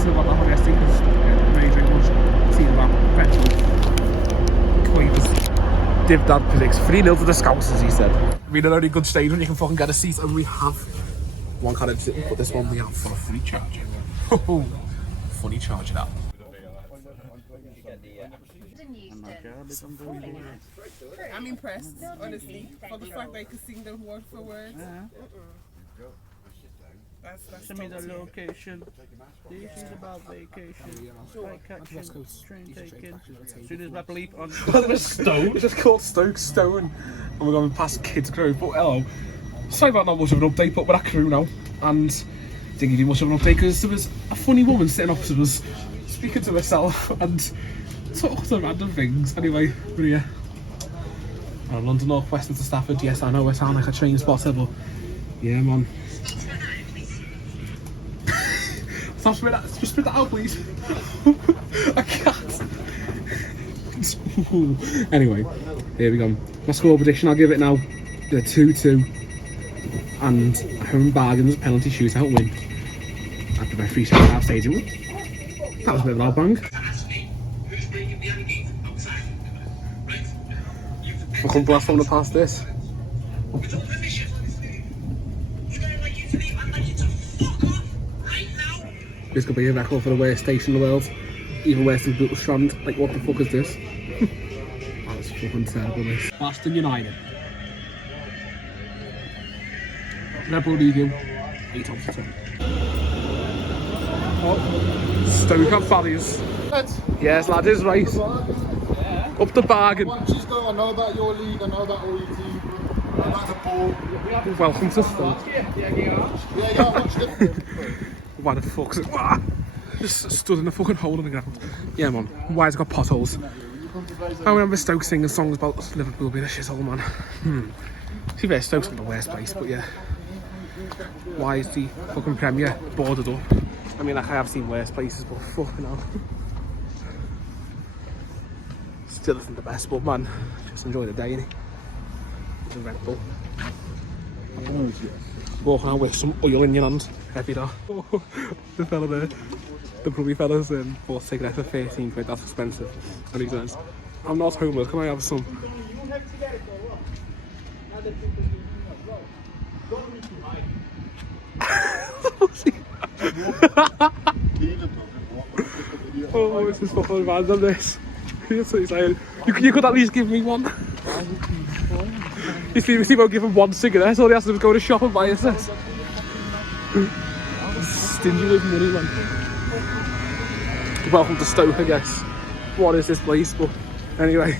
Sylwada honesty, because very drink much. See that, petrol. Quavers. Div Dad predicts 3-0 to the Scousers, he said. I mean, an only good stage when you can fucking get a seat, and we have one kind of, but this one we have for a free charger. Funny charging up. I'm impressed, honestly, for the fact that I could sing them word for word. That's Send me the location. This is about vacation. Flight catching, train taking. As soon as I bleep on Stoke. It's just called Stoke Stone. And we're going past Kids Grove. But hello. Sorry about not much of an update, but we're at crew now. And didn't give you much of an update because there was a funny woman sitting opposite us speaking to herself and talking to random things. Anyway, we're here. London North Western to Stafford. Yes, I know I sound like a train spotter, but yeah, man. Stop spit that. Just spit that out, please. I can't. Anyway, here we go. My score prediction, I'll give it now. The 2-2 and home bargains penalty shootout win at the referee half stadium. That was a bit of a loud bang. I couldn't blast someone past this. This could be a record for the worst station in the world. Even worse than Bootle Strand. Like, what the fuck is this? That's fucking terrible, this. Boston United. Rebel League 8 out of 10. Oh. Stoke have values. Yes, lad is right. Yeah. Up the bargain. Watches though, I know about your league, I know about all your team. I know about the ball. Welcome to Stoke. Yeah, I watched it. Why the fuck's it? Just stood in the fucking hole in the ground. Yeah, man. Why has it got potholes? I remember Stoke singing songs about Liverpool being a shithole, man. See, fair, Stoke's not the worst place, but yeah. Why is the fucking Premier boarded up? I mean, like, I have seen worse places, but fucking hell. Still isn't the best, but man, just enjoy the day, innit? It's a Red Bull. Walking out with some oil in your hand, heavy that. The fella there, the probably fella's bought cigarettes for 13 quid, that's expensive. And he says, I'm not homeless, can I have some? Oh, this is fucking random, this. That's what he's saying. You could at least give me one. You see, won't give him one cigarette, all he has to do is go to the shop and buy a set. Stingy with money, man. Welcome to Stoke, I guess. What is this place? But anyway.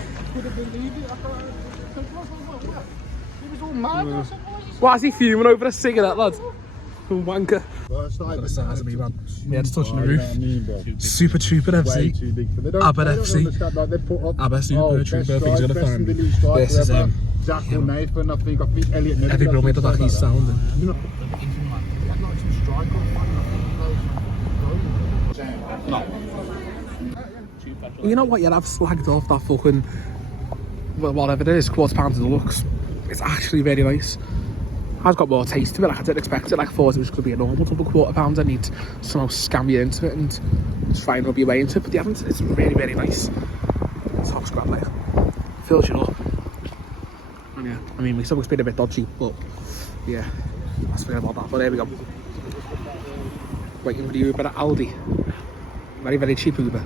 Why is he fuming over a cigarette, lad? Wanker. Got the size of me, man. My head's touching the roof. Super Trooper FC. Abba FC. Abba Super Trooper. I think he's going to find me. This is Jack or Nathan, I think Elliot Miller. every bromate that he's sounding. No. You know what? Yeah, I've slagged off that fucking, well, whatever it is, quarter pound of deluxe. It's actually very nice. Has got more taste to it. Like, I didn't expect it. Like, I thought it was going to be a normal double quarter pound. I need to somehow scam you into it and try and rub your way into it, but they haven't. It's really, really nice. Top scrap, like, fills you up. And yeah, I mean, my stomach's been a bit dodgy, but yeah, that's forget about that. But there we go. Waiting for the Uber at Aldi. Very, very cheap Uber.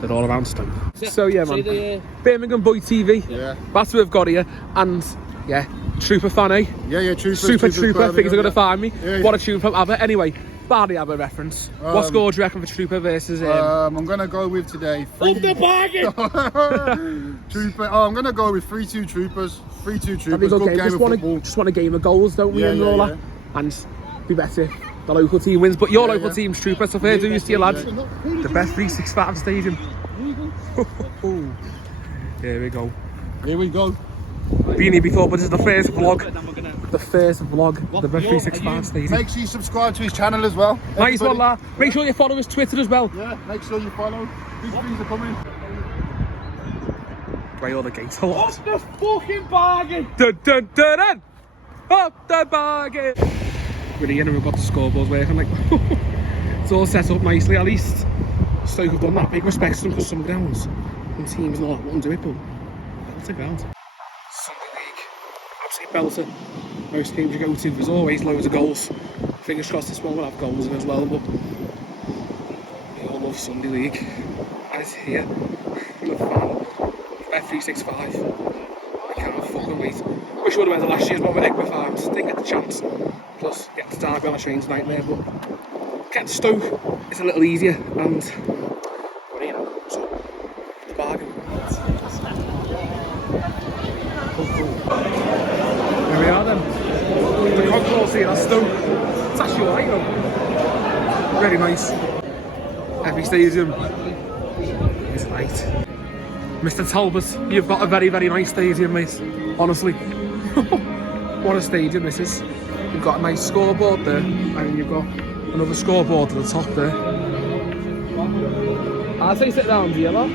They're all around Stoke. So yeah, man. Birmingham Boy TV. Yeah. That's what we've got here. And yeah, Trooper fan, eh? Yeah, Trooper. Super Trooper. Think he's going to find me. Yeah. What a tune from ABBA. Anyway, Barney ABBA reference. What score do you reckon for Trooper versus I'm going to go with today. Up the bargain! Trooper. Oh, I'm going to go with 3-2 Troopers. 3-2 Troopers. Good game of football. Just want a game of goals, don't we? Yeah, And all that. And be better if the local team wins. But your local team's Trooper, so fair dues to you, lads. The best 365 stadium. Here we go. Here we go. Been here before, but this is the first vlog. The first vlog. The best 365 stadium. Make sure you subscribe to his channel as well. Nice one, lad. Make sure you follow his Twitter as well. Yeah, make sure you follow. Big things are coming. Way all the gates a lot. Up the fucking bargain! Dun dun dun dun! Up the bargain! we're here and we've got the scoreboards working. Like, it's all set up nicely. At least Stoke have done that. Big respect to them because some grounds and teams and all that wouldn't do it, but belter ground. Sunday league, absolute belter. Most games you go to, there's always loads of goals. Fingers crossed this one will have goals in as well, but we all love Sunday league. And it's here. The fan. Bet365. I cannot fucking wait. Wish I would have went to last year's one with Egbert Farms. Didn't get the chance. Plus, get to Derby on a train tonight there, but getting to Stoke is a little easier, and well, you know, so the bargain. There we are then. The concourse here at Stoke. It's actually alright though. Very nice. Every stadium is right. Mr. Talbot, you've got a very, very nice stadium, mate. Honestly. What a stadium this is. You've got a nice scoreboard there, and you've got another scoreboard at the top there. I'd say sit down, dear lad.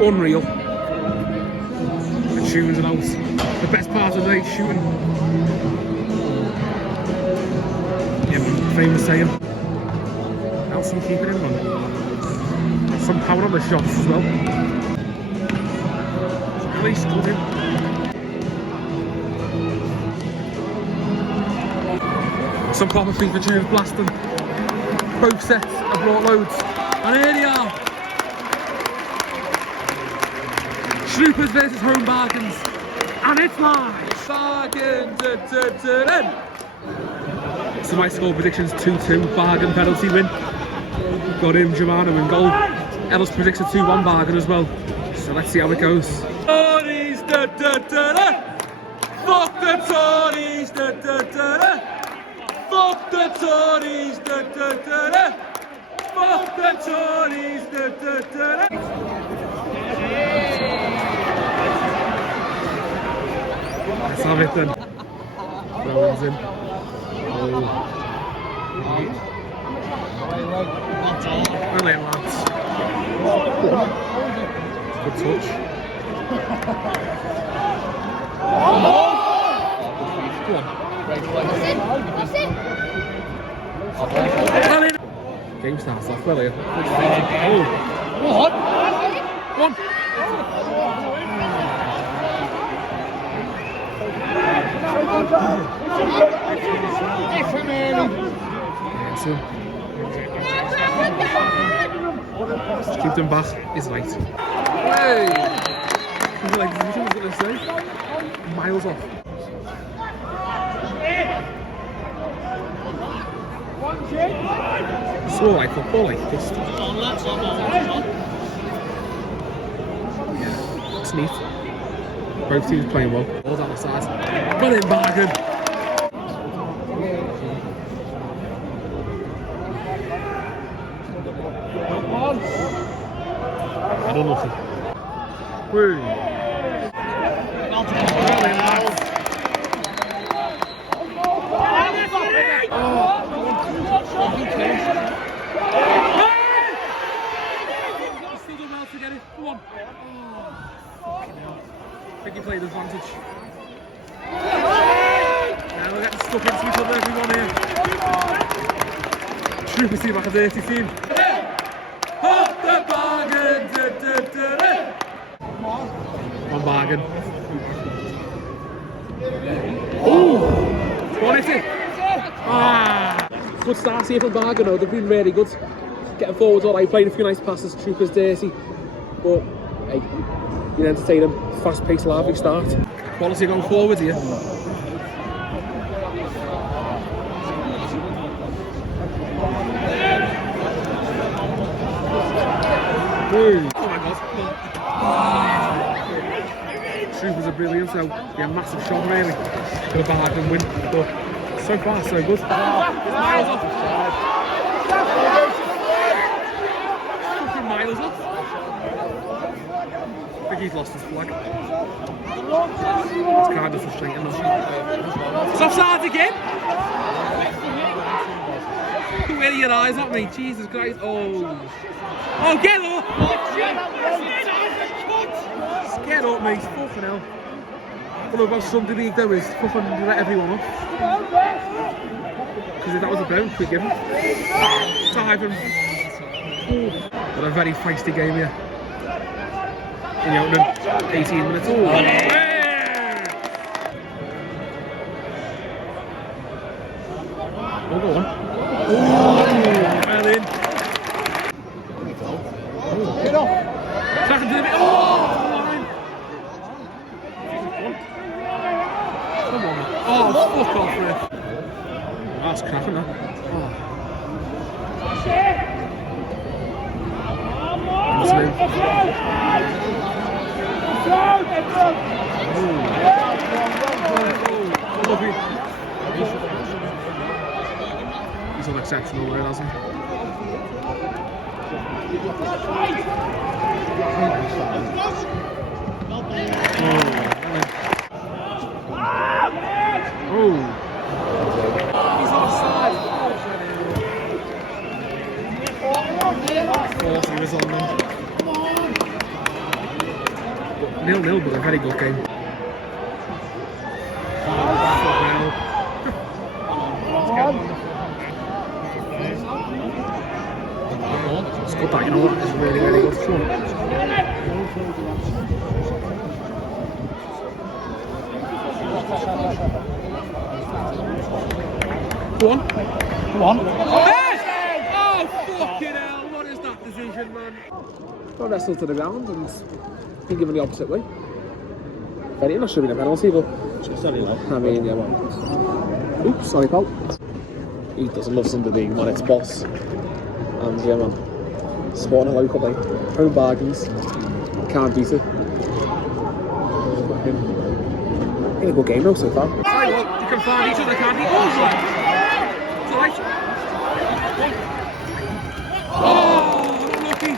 Unreal. The tunes and out. The best part of the night, shooting. Yeah, famous saying. Else we keep it in, man. Some power on the shots as well. Really scoring. Some proper FIFA tunes blasting. Both sets have brought loads. And here they are. Troopers versus Home Bargains. And it's live. Bargain. So my score predictions 2-2. Bargain penalty win. Got him, Germano in goal. Ellis predicts a 2-1 bargain as well. So let's see how it goes. Tories, Fuck the Tories, Fuck the Tories, Fuck the Tories, Let's have it then. Throw in. Oh. Well, lads. Good touch. Game starts off well here. Oh. What? One. Just keep them back, is right. Hey! He's like, what was going to say? Miles off. It's all like football, like just. It's neat. Both teams playing well. All down the side. Well in bargain. I don't know. Woo. Still done well to get it. Come on. I think he played advantage. Now we're getting stuck into each other, everyone here. Troopers seem like a dirty team. Hop the bargain! One bargain. Ooh! What is it? Ah! Good start here for Bargain though, they've been really good. Getting forwards all right, playing a few nice passes, Troopers dirty. But, hey, you entertain them. Fast-paced, lively start. Quality going forward here. Ooh. Oh my god. Troopers are brilliant, so yeah, massive shot really. For the Bargain win. But so far, so good. Miles off. Fucking miles off. I think he's lost his flag. It's kind of frustrating. It's offside again! Where are your eyes at me? Jesus Christ. Oh. Oh, get up! Get up, mate. Fucking hell. What about Sunday league though is fucking let everyone off. Because if that was a bounce, we'd give him. Dive him. But a very feisty game here. In the opening 18 minutes. Oh, go on. Oh, well in. Get off. Back into the bit. Oh, line. Come on. Oh, fuck off, ref. That's cracking, that. Oh. He's unexceptional there, hasn't he? Oh. He's offside. Oh, he was on them. 0-0, but a very good game. It's good that, you know what? It's really, really good fun. Go on. Come on. Yes! Oh, fucking hell. What is that decision, man? Got wrestled to the ground and been given the opposite way. Very not should have been a penalty, but sorry, no. I mean, yeah, well. Oops, sorry, pal. He doesn't love Sunday being man, it's boss. And yeah, man. Sporting a local play. Home bargains. Can't beat it. In a good game though so far. Sorry, well, you can find each other, can't you? Oh, it's alright. Oh, unlucky.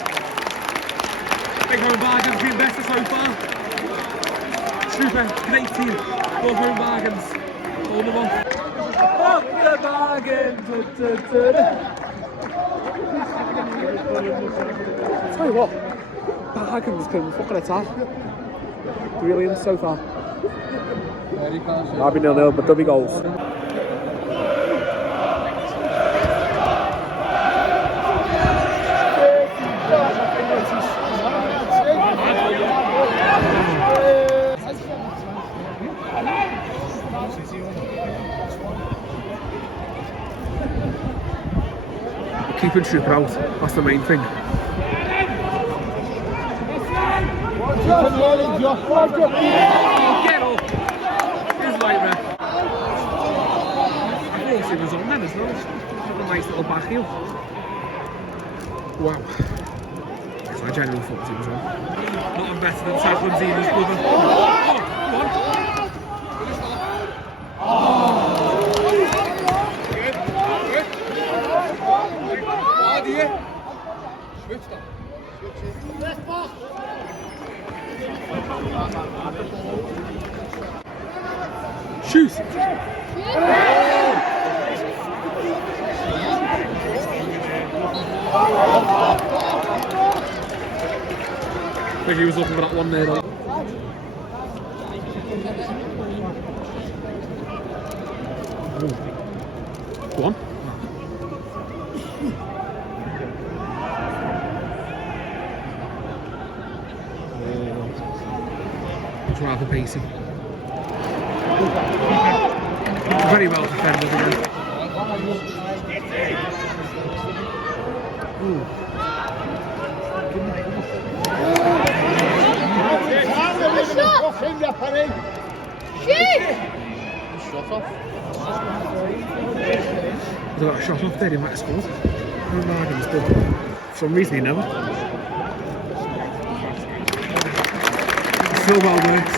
Big home bargains being better so far. Super, great team. Both home bargains. All them off. Fuck the bargain. Tell you what, bargains can fucking attack. Brilliant so far. Might be 0-0, but there'll be goals. Keeping Trooper out, that's the main thing. Oh, get up! Here's light ref. I thought he was on then as well. It's a nice little back heel. Wow. I genuinely thought he was on. Nothing better than tackling Zena's brother. Oh, come on. Shoot! I think he was looking for that one there though. Go on. It's rather pacey. Very well defended again. Ooh. Shot off. They got a shot off there, he might have scored. Oh my goodness, but for some reason he never. So well worked.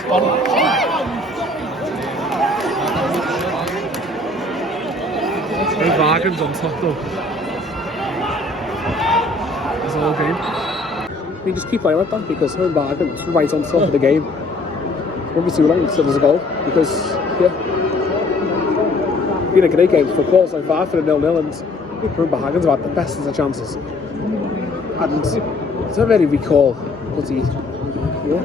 No bargains on top though. That's all game. We just keep playing like that because home bargains right on top of the game. Won't be too long until there's a goal because, yeah, it's been a great game of football so far for the 0-0 and home bargains have had the best of the chances. And I don't really recall what he, yeah.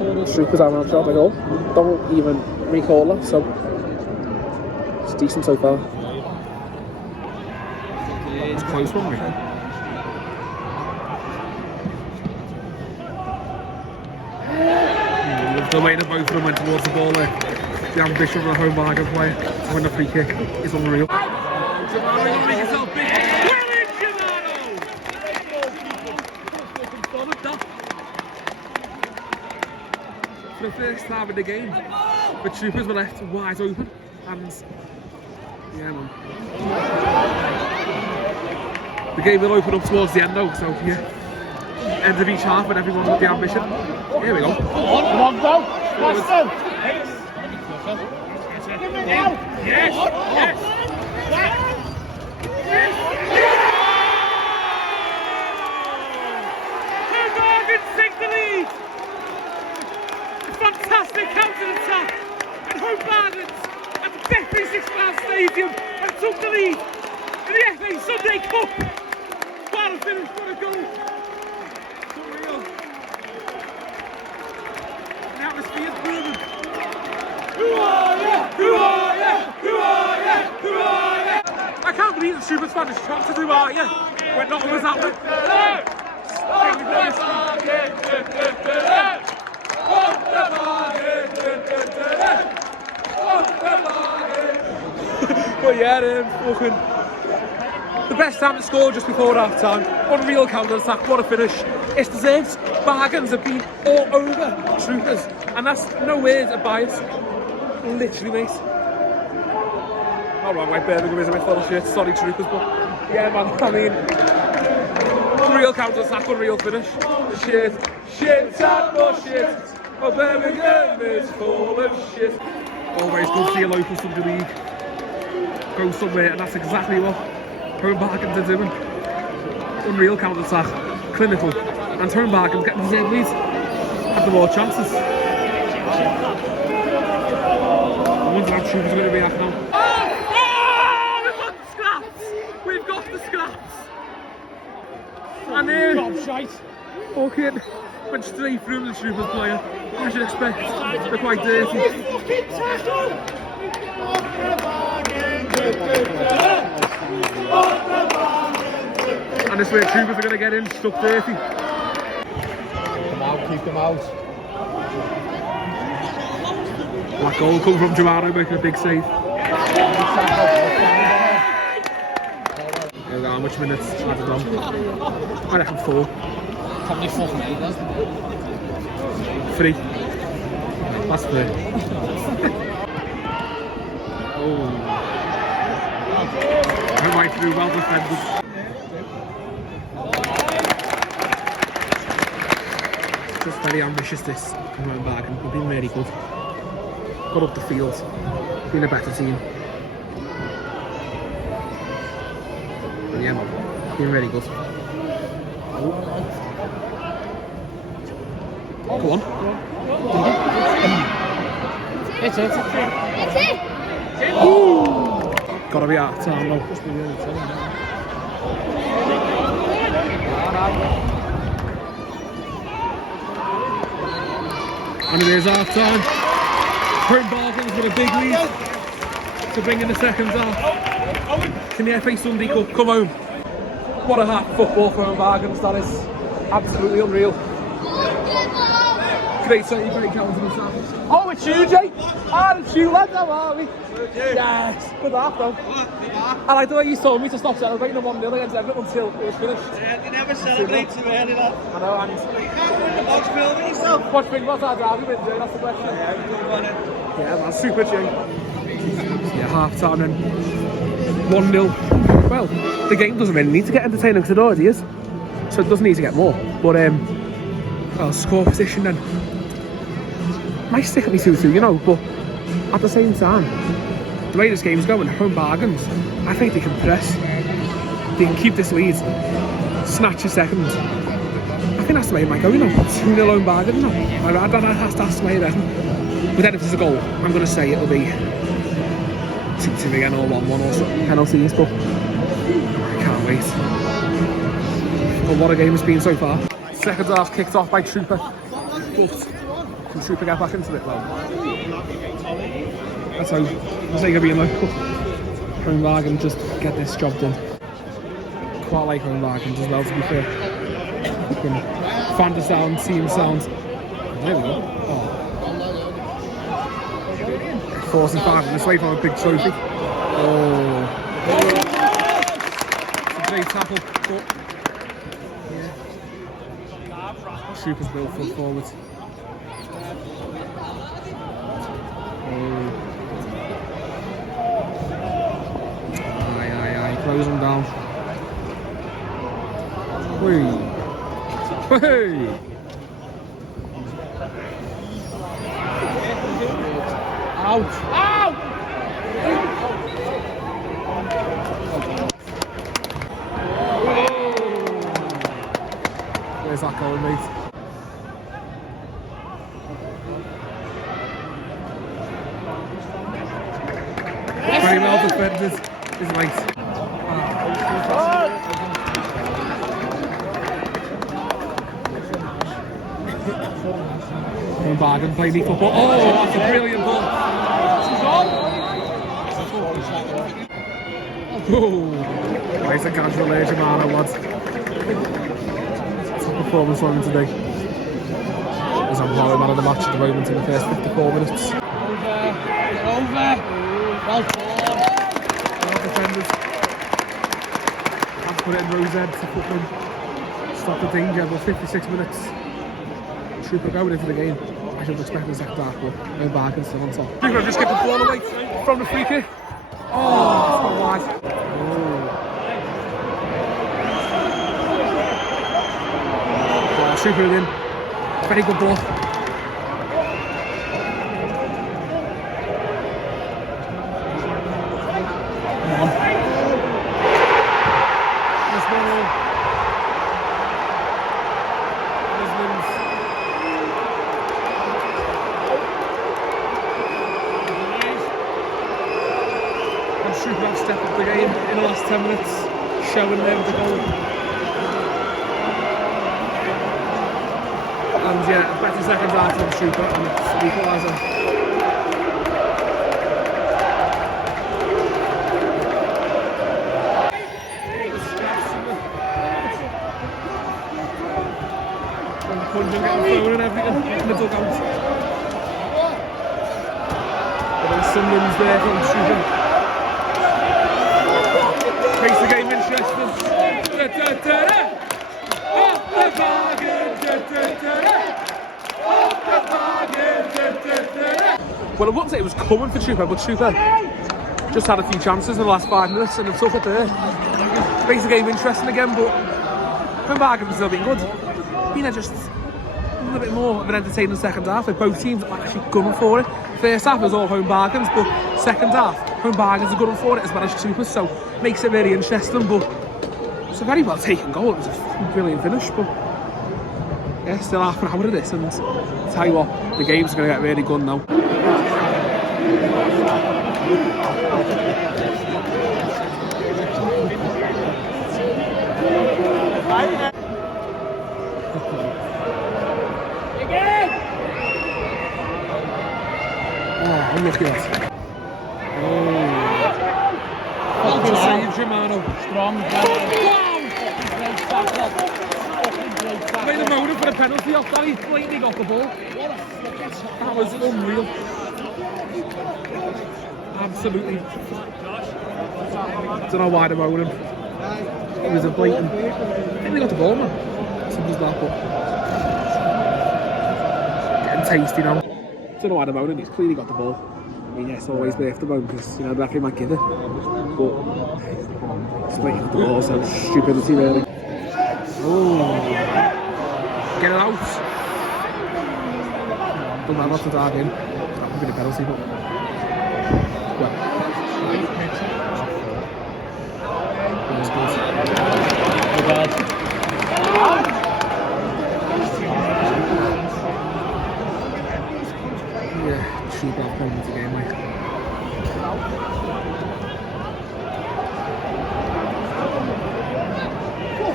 Troopers haven't shot a goal. Don't even recall that, so it's decent so far. It's close, wasn't it? The way that both of them went towards the ball there. The ambition of a home Bargain player to win the free kick is unreal. For the first time in the game, the Troopers were left wide open, and yeah, man. The game will open up towards the end though, so yeah. End of each half and everyone with the ambition. Here we go. Come on, go! Pass them! Yes! Yes! Take the lead! A fantastic counter-attack and home Bargains at the Beckley 6,000 Stadium and took the lead in the FA Sunday Cup. What a finish, what a goal! Unreal. The atmosphere is brilliant. Who are you? Who are you? Who are you? Who are you? I can't believe the Troopers fan is trying to do are you? When nothing was happening. But yeah, fucking the best time to score just before half time. Unreal counter attack, what a finish. It's deserved. Bargains have been all over Troopers, and that's no words of bias. Literally, mate. Not wrong, like Birmingham is a bit full of shit. Sorry, Troopers, but yeah, man. I mean, unreal counter attack, unreal finish. Shit, shit, and more shit. Oh, Birmingham is full of shit. Always good to see a local Sunday league go somewhere, and that's exactly what home Bargains are doing. Unreal counter attack, clinical, and home Bargains getting the deserved lead. Have the more chances. I wonder how Troopers are going to react now. We've got the scraps! And then fucking went straight through the Troopers player. I should expect they're quite dirty. And this way Troopers are going to get in, stuck dirty. Come out, keep them out. That goal come from Gerardo making a big save. How much minutes added on? I reckon 4. Probably 4 minutes. 3. That's 3. Oh. Went right through, well defended. Just very ambitious this coming back, and we've been really good. Got up the field, been a better team. Yeah, man, been really good. Go on. It's it. Gotta be out of time though. And it is half time. Home Bargains with a big lead to bring in the second half. In the FA Sunday Cup, come home. What a half football for Home Bargains, that is absolutely unreal. Great save, great counter attack. Oh, it's you, Jay! Ah, it's you, lads, how are we? Yes, good half though. I like the way you told me to stop celebrating the 1-0 against Everton until it was finished. Yeah, you never celebrate too early, lad. I know, and What's building yourself? what's our derby been doing, that's the question. Yeah, man, super Jay. Yeah, half time and 1-0. Well, the game doesn't really need to get entertaining because it already is. So it doesn't need to get more. But, well, score position then. Might stick at me 2-2, you know, but at the same time, the way this game's going, Home Bargains, I think they can press. They can keep this lead, snatch a second. I think that's the way it might go, you know. 2-0 Home Bargains, you know. That's the way it is. But then if there's a goal, I'm going to say it'll be 2-2 again or 1-1 or something, penalties, but I can't wait. But what a game it's been so far. Second half kicked off by Trooper. But Can Trooper get back into it? Well, that's how for the sake of being local. Home Wagon just get this job done. Quite like Home Wagons as well, to be fair. Fan the sound, team sound. There we go. Oh. 45 minutes away from a big trophy. Oh. It's a great tackle, but yeah. Trooper's built foot forward. Oh. Aye. Close him down. Whee. Hey. Out! Out! Where's that going, mate? Very well defended, is late. Home Bargain playing the football. Oh, that's a brilliant ball. Oh, nice and casual there, Germano, lads. Top performance from him today. He's on power man of the match at the moment in the first 54 minutes. Over. Well done. Well defended. Have to put it in Rosehead to fucking stop the danger, but 56 minutes. Trooper going into the game. I should have expected the second half, but no Bargain still on top. Trooper just get the ball away from the free kick. Oh, that's not wide. Oh, Trooper in. Very good ball. Come on. This ball. Trooper have stepped up the game in the last 10 minutes, showing them the goal. And yeah, better second half from Trooper and it's the equaliser. And Punjab getting thrown and everything in the dugout. But there's some runs there from Trooper. Makes the game interesting. Well, I wouldn't say it was coming for Trooper, but Trooper just had a few chances in the last 5 minutes and they took it there. Makes the game interesting again, but Home Bargain has still been good. Just a little bit more of an entertaining second half, with both teams actually gunning for it. First half was all Home Bargains, but second half, Home Bargains are gunning for it as well as Troopers, so makes it very interesting. But it's a very well taken goal. It was a brilliant finish, but yeah, still half an hour of this, and I'll tell you what, the game's going to get really good now. Oh, look at that. Oh, good save, Germano. Strong. Made a motive for a penalty off that. He blatantly got the ball. That was unreal. Absolutely. Don't know why they moaned him. It was a blatant. I think they got the ball, man. Simple as that, but getting tasty now. Don't know why they're moaning. He's clearly got the ball. I mean, yes, always worth the moan because you know the referee might give it, but it's waiting for the ball, so stupidity really. Oh, get it out. Don't matter not to dive in. That could be the penalty, but well, that was good. Yeah, shoot off going into the game, like.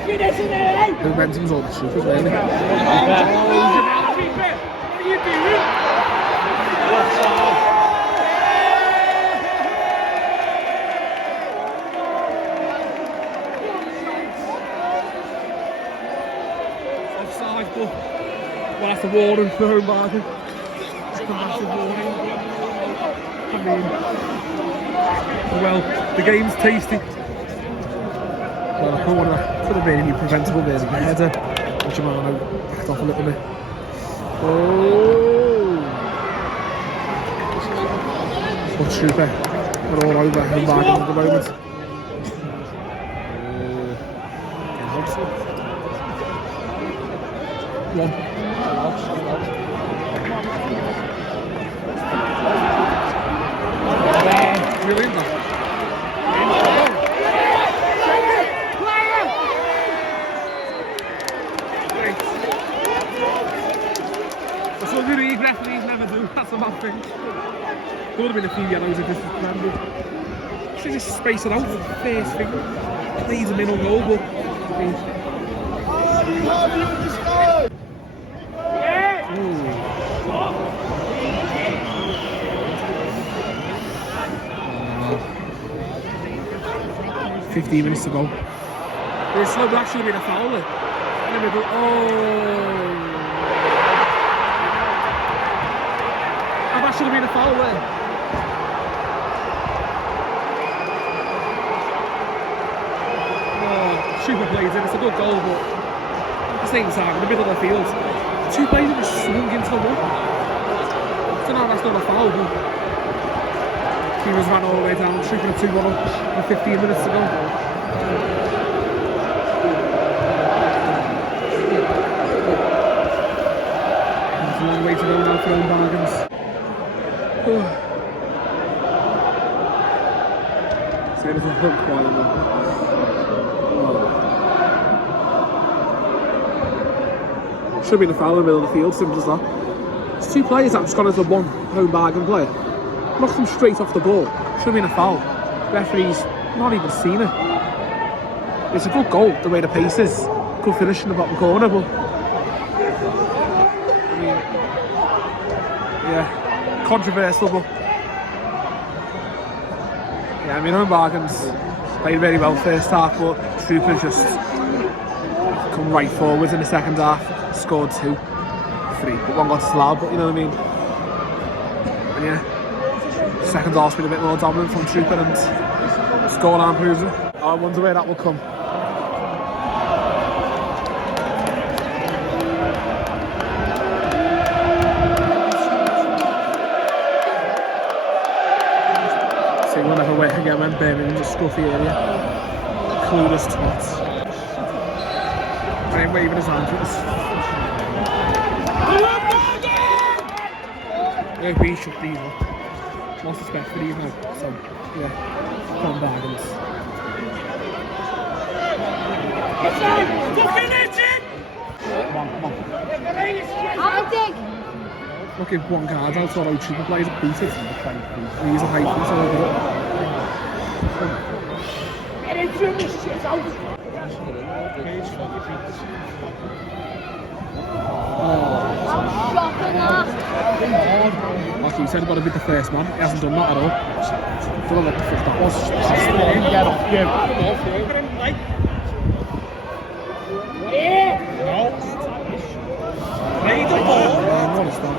The momentum's all the troopers, really. Oh, what are you doing? warning for home bargain. It's a massive warning. I mean, well, the game's tasty. Well, I thought that could have been any preventable there. The header, Germano backed off a little bit. Oh! But Trooper, we're all over home bargain at the moment. One. Brilliant. That's what really referees never do. That's a bad thing. There would have been a few yellows if this was planned. Should just space it out. First thing. Plays a middle goal, but I mean, 15 minutes to go. There's slow, that should have been a foul there. And then we go, oh, that should have been a foul there. Oh, super plays in, it's a good goal, but at the same time, in the middle of the field, two players have just swung into the wall. I don't know, that's not a foul, but Keeper's ran all the way down, shooting a 2-1 up with 15 minutes to go. There's a long way to go now for home bargains. So it doesn't hook quite enough. Should have been a foul in the middle of the field, simple as that. It's two players that have just gone as a one home bargain player. Knocked him straight off the ball. Should have been a foul. Referee's not even seen it. It's a good goal, the way the pace is. Good finish in the bottom corner, but I mean, yeah, controversial, but yeah, I mean, home bargains played very well first half, but Troopers just come right forwards in the second half, scored 2, 3, but one got disallowed, but you know what I mean. And yeah. Second half's been a bit more dominant from Trooper and scoreline proves it. I wonder where that will come. See, we'll never wait again when Birmingham just scruffy area. Clueless twats. And he's waving his hands with us. Yeah, we should be up. Lots of respect for these now, so yeah, home bargains. Come on. Look at one card out, so how Trooper plays it, beat it. And he's a high piece over it. Get into this shit out! Like you said, I've got to beat the first man. He hasn't done that at all. I don't know what the fuck that was. Get off, give. Play the ball. What is that?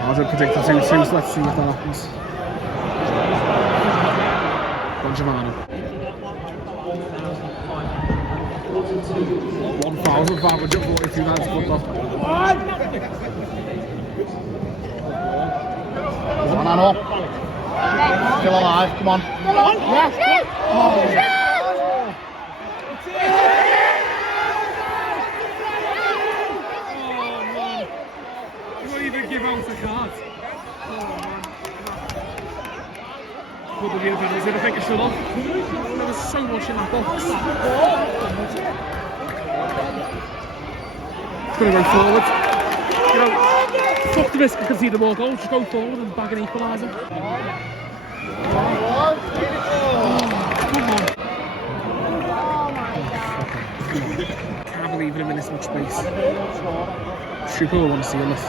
I was predicting 2-2, so let's see if that happens. Germano. 1,542 lads put off. Come on, Anno. Still alive, come on. Come on. Yes. Oh. Give out the card. Oh man. Could have been a penalty, I think it should have. There was so much in that box. It's going to go forward. You know, fuck the risk of conceding more goals, just go forward and bag an equaliser. Come on. Can't believe him in this much space. Trooper will want to seal this.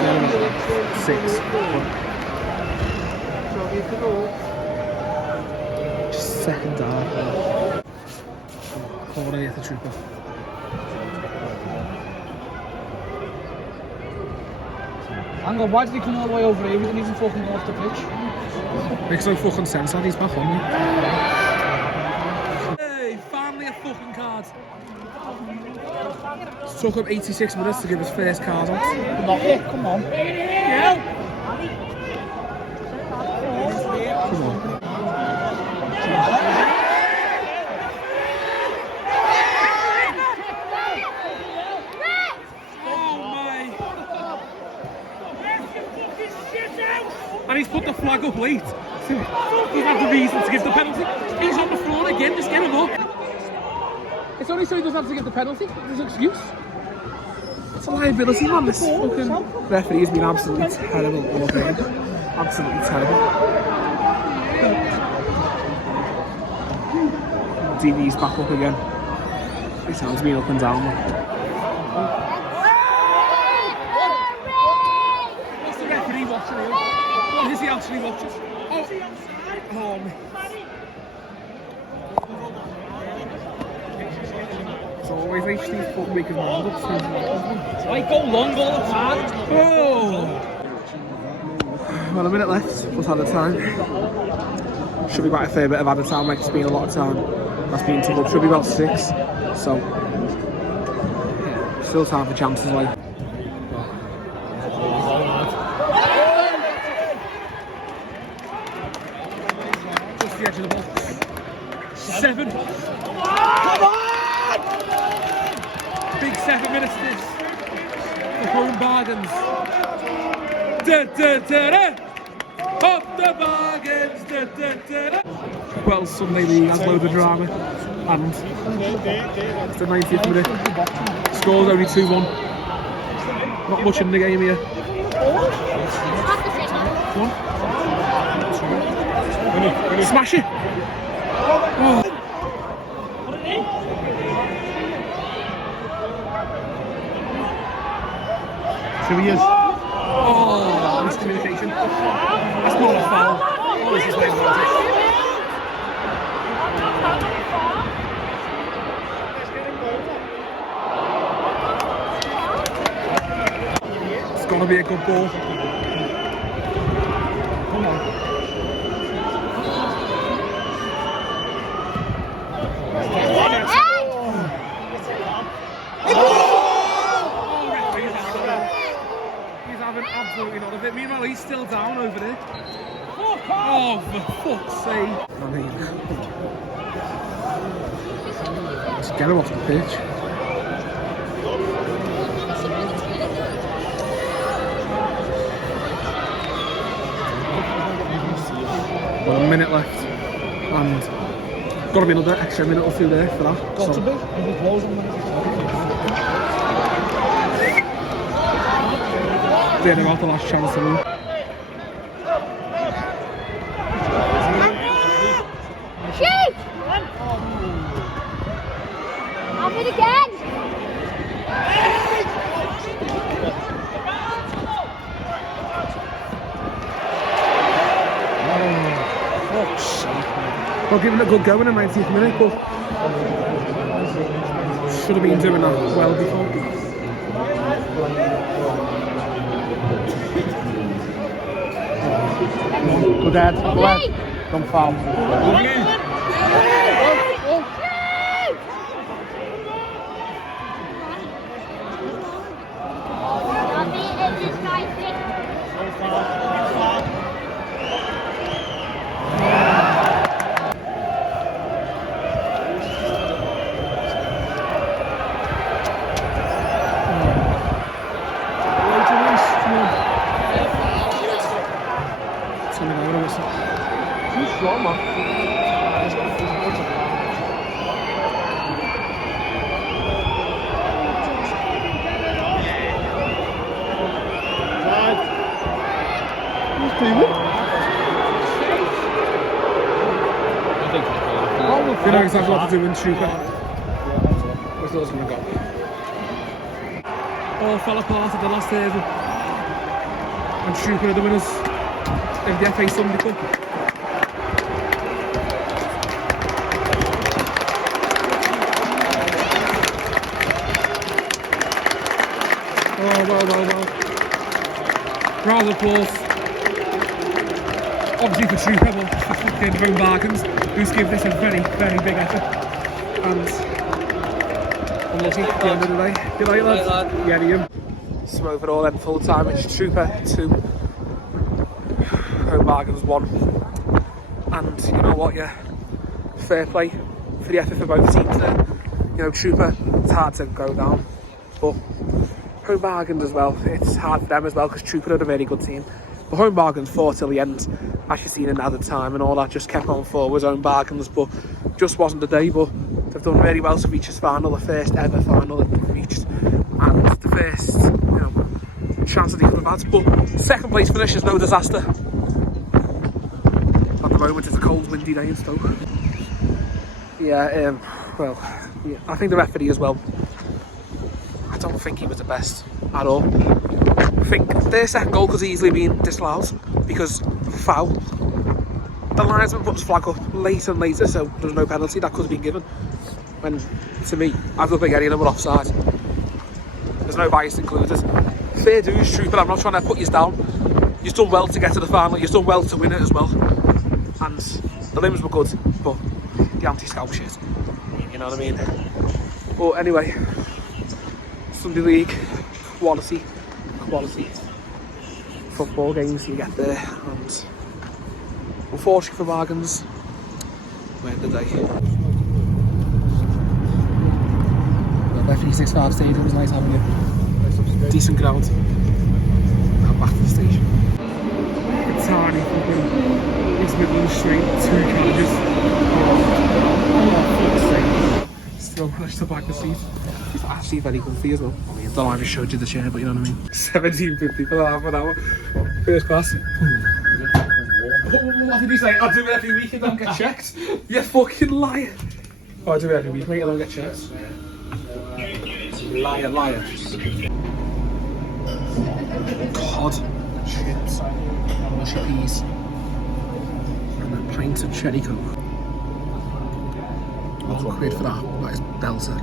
6. Just second down. Corner hit the trooper. Hang on, why did he come all the way over here? We didn't even fucking go off the pitch. Makes no fucking sense that he's back on me. Hey, finally a fucking card. It took him 86 minutes to give his first card out. Not yet, come on. Come on. And he's put the flag up late. He's had the reason to give the penalty. He's on the floor again, just get him up. It's only so he doesn't have to give the penalty. There's an excuse. It's a liability, man. This fucking referee has been absolutely terrible all game. Absolutely terrible. DV's back up again. His hand's been up and down. What's the referee watching here? What is he actually watching? Oh, man. It's always HD fucking make his mind up. Why go long all the time? Oh! Well, a minute left, plus added time. Should be quite a fair bit of added time, like it's been a lot of time. That's been took up, should be about 6. So, yeah, still time for chances, like. Just the edge of the box. 7. Come on! Big 7 minutes this. The home bargains. Da, da, da, da. Up the bargains. Da, da, da, da. Well, Sunday League has loads of drama. And it's the 90th minute. Score's only 2-1. Not much in the game here. Smash it! Oh. Here he is. Oh, miscommunication. That's not a foul. Oh, this is way about it. It's got to be a good ball. Come on. Absolutely not a bit. Meanwhile, he's still down over there. Oh, for fuck's sake. I mean, let's get him off the pitch. Well, a minute left. And got to be another extra minute or 2 there for that. Got to be. We'll close on the They're about the last chance to move. Shoot! Have it again! Well, giving it a good go in the 90th minute, but should have been doing that well before. Good dad, go ahead. Don't foul. You know exactly what to do in Trooper. Where's those going to go? All fell apart at the last hurdle. And Trooper are the winners of the FA Sunday Cup. Oh, well. Round of applause. Obviously for Trooper, but for fucking Home Bargains, who's given this a very, very big effort. And unlucky at the end of the day. Good night, lads. Yeah, Ian. So overall then, full time, it's Trooper 2, Home Bargains 1. And you know what, yeah, fair play for the effort for both teams there. You know, Trooper, it's hard to go down, but Home Bargains as well, it's hard for them as well because Trooper had a very good team. But Home Bargains fought till the end, as you've seen in added time and all that, just kept on forwards, Home Bargains, but just wasn't the day. But they've done very well to reach this final, the first ever final they've reached, and the first, you know, chance that they could have had. But second place finish is no disaster. At the moment it's a cold, windy day in Stoke. Yeah, well, yeah, I think the referee as well, I don't think he was the best at all. I think their second goal could easily been disallowed because of a foul. The linesman put his flag up later and later, so there was no penalty that could have been given. When, to me, I don't think any of them were offside. There's no bias included. Fair dues, Trooper, I'm not trying to put you down. You've done well to get to the final, you've done well to win it as well. And the limbs were good, but the anti-scout shit, you know what I mean? But anyway, Sunday League, quality football games you get there, and unfortunately for Bargains, we end the day. The 365 Stadium was nice having it. Decent ground. Now back to the station. A tiny fucking East Midlands Street, 2 carriages. Oh, fuck's sake. Still managed to back the seat. It's actually very comfy as well. I mean, I don't know if I showed you the chair, but you know what I mean. £17.50 for half an hour. First class. What did he say? I do it every week and don't get checked. You fucking liar. Oh, I do it every week, mate, I don't get checked. Liar. Cod, chips, mushy peas, and a pint of cherry coke. £1 for that. That is belter.